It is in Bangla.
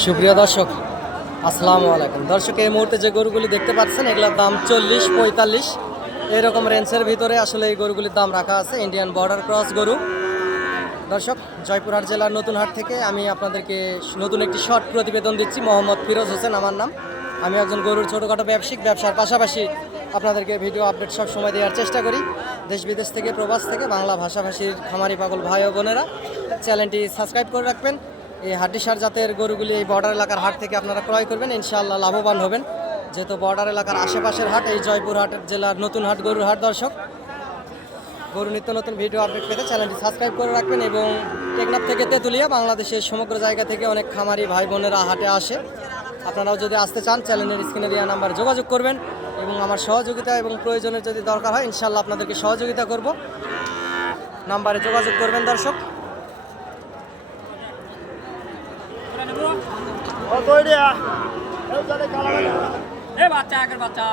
সুপ্রিয় দর্শক, আসসালামু আলাইকুম। দর্শক, এই মুহূর্তে যে গরুগুলি দেখতে পাচ্ছেন এগুলোর দাম 40-45 এরকম রেঞ্জের ভিতরে আসলে এই গরুগুলির দাম রাখা আছে। ইন্ডিয়ান বর্ডার ক্রস গরু। দর্শক, জয়পুরহাট জেলার নতুন হাট থেকে আমি আপনাদেরকে নতুন একটি শর্ট প্রতিবেদন দিচ্ছি। মোহাম্মদ ফিরোজ হোসেন আমার নাম। আমি একজন গরুর ছোটোখাটো ব্যবসার পাশাপাশি আপনাদেরকে ভিডিও আপডেট সব সময় দেওয়ার চেষ্টা করি। দেশ বিদেশ থেকে, প্রবাস থেকে বাংলা ভাষাভাষীর খামারি পাগল ভাই ও বোনেরা চ্যানেলটি সাবস্ক্রাইব করে রাখবেন। এই হাড্ডিসার জাতের গরুগুলি এই বর্ডার এলাকার হাট থেকে আপনারা ক্রয় করবেন, ইনশাআল্লাহ লাভবান হবেন। যেহেতু বর্ডার এলাকার আশেপাশের হাট এই জয়পুরহাট জেলার নতুন হাট গরুর হাট। দর্শক, গরু নিত্য নতুন ভিডিও আপডেট পেতে চ্যানেলটি সাবস্ক্রাইব করে রাখবেন। এবং টেকনাফ থেকে তেঁতুলিয়া, বাংলাদেশের সমগ্র জায়গা থেকে অনেক খামারি ভাই বোনেরা হাটে আসে। আপনারাও যদি আসতে চান চ্যানেলের স্ক্রিনে দেওয়া নাম্বারে যোগাযোগ করবেন এবং আমার সহযোগিতা এবং প্রয়োজনের যদি দরকার হয় ইনশাআল্লাহ আপনাদেরকে সহযোগিতা করব। নাম্বারে যোগাযোগ করবেন। দর্শক, বাচ্চা আগের বাচ্চা